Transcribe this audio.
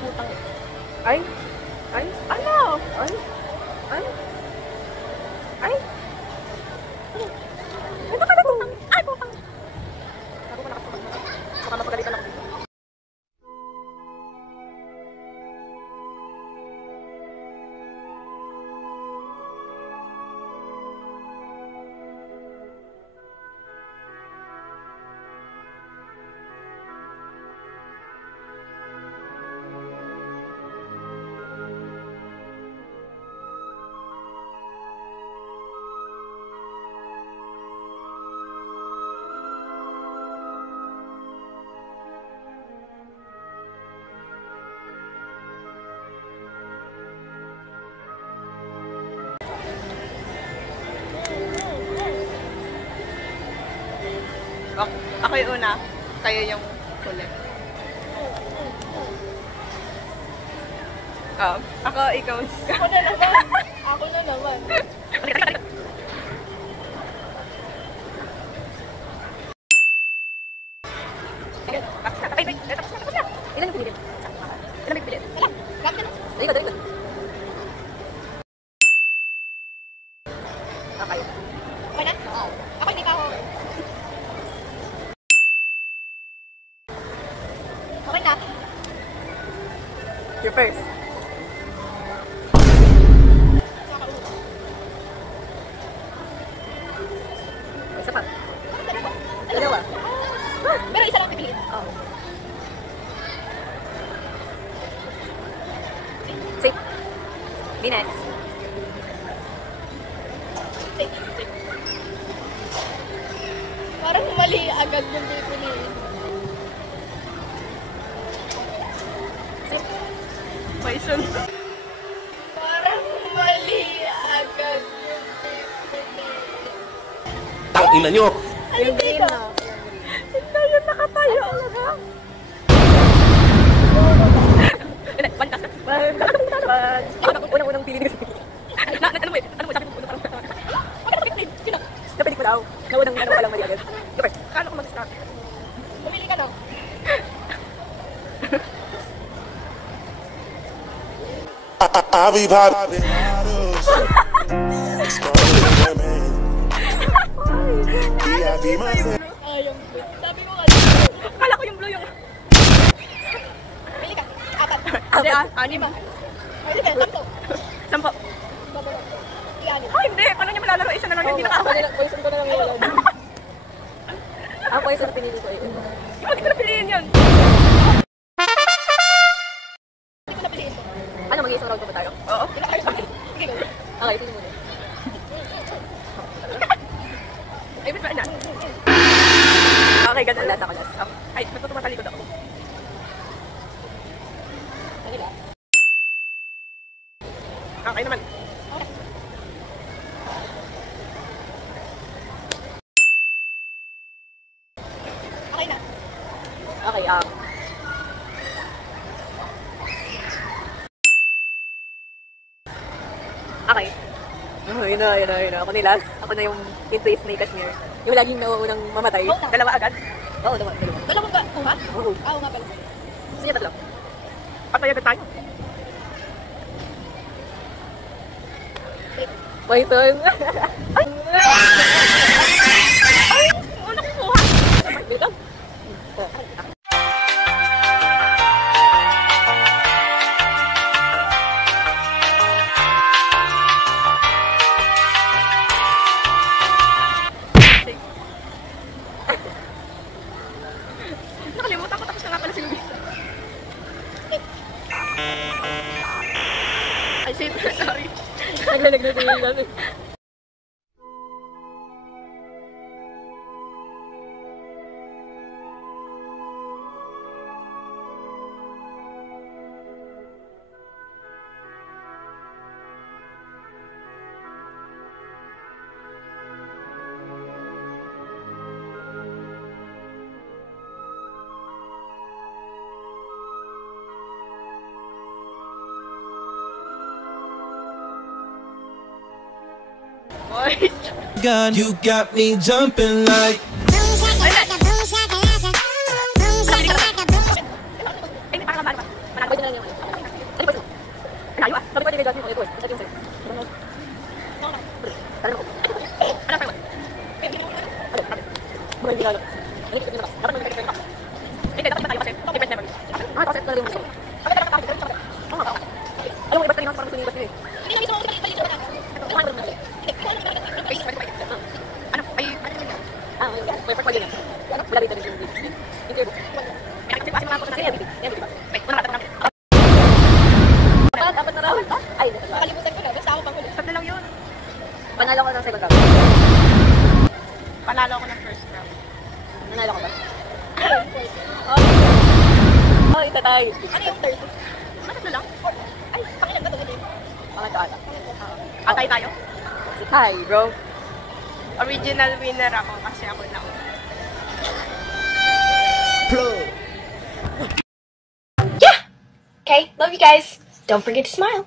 putang. Ay? Ay? Ano? Ay? Ay? Ay? Ito ka na putang. Ay, putang. Ako pa nakapagod. Baka mapagalitan ako dito. Ako yung una, kayo yung huli. Ako, ikaw. Ako na naman. Ako na naman. Ilan yung pinili? Ilan yung pinili? Wala. Grabe ka na. Dali ko. Okay. Okay na? Oo. Ako hindi pa ako. Okay na. You're first. Isa pa. Dalawa. Pero isa lang pipiliin. Oh. Safe. Be next. Parang mali agad yung pipiliin. Poison. Parang mali agad yung pipiliin. Ang ina nyo! Yung green na. Hindi yun nakatayo. Unang-unang pili nila sa pili. Ano mo eh? Ano mo? Sabi ko, parang napilig ko daw. Naunang ano ka lang mali agad. Go first. Kano ko mag-start? Pumili ka no? I'll be popping bottles. Yung blue. Sabi ko kasi. Kala ko yung blue yung... Pili ka. Apat. Hindi Lima. Ay, sige, 10. 10. Iyan. Ay, hindi. Paano niya malalaro? Isa na lang hindi nakakawala. Poison ko na lang yung wala. Ako poison na pinili ko eh. Hindi ko na piliin yun. Hindi ko napiliin ko. Ano, mag-iisang round pa ba tayo? Oo. Sige, go. Okay, sige muna. Ay, ba't ba na? Okay, ganun lasa ko last. Ay, ba't tumatalikod ako? Kanila. Okay naman. Okay na. Okay, okay. Oh, yun na. Ako ni last. Ako na yung in place ni Kashmir. Yung laging nauunang mamatay. Oo na. Dalawa agad? Oo, dalawa. Dalawang ba? Kuha? Oo. Oo nga pala. Sige, tatlo. Patay agad tayo. Poison. Ay! Ay! Ano kukuha? Wait lang. Nakalimutan ko, tapos na nga pala si Luis. Ay, shit. Sorry. Naglalag na yung namin. God, you got me jumping like. Ay, hindi, parang kamano pa. Manalo ko na lang yung Mga hindi alam. Ano yung pinaka? Dapat mag-repet tayo. Hindi, dapat tayo kasi. Repet never. Kasi talaga yung gusto ko. Alam mo, iba tayo parang gusto niyo eh. Hindi na mismo ako balik dito. Ano? Ay, may part pa yun. Wala dito yung interview. May nakikita kasi mga photo natin. Yan, di ba? Wait, una natin. Apat na round. Ay, Nakalimutan ko na. Basta ako pang huli. tatlo lang yun. Panalo ko ng second round. Panalo ako ng first round. Nanalo ko ba? Oh, itatay. Ano yung third? Ano lang? Ay, pakilan ba ito? Pangatlo ata. Atay tayo. Hi, bro. Original winner ako kasi ako na. Plug. Okay, love you guys. Don't forget to smile.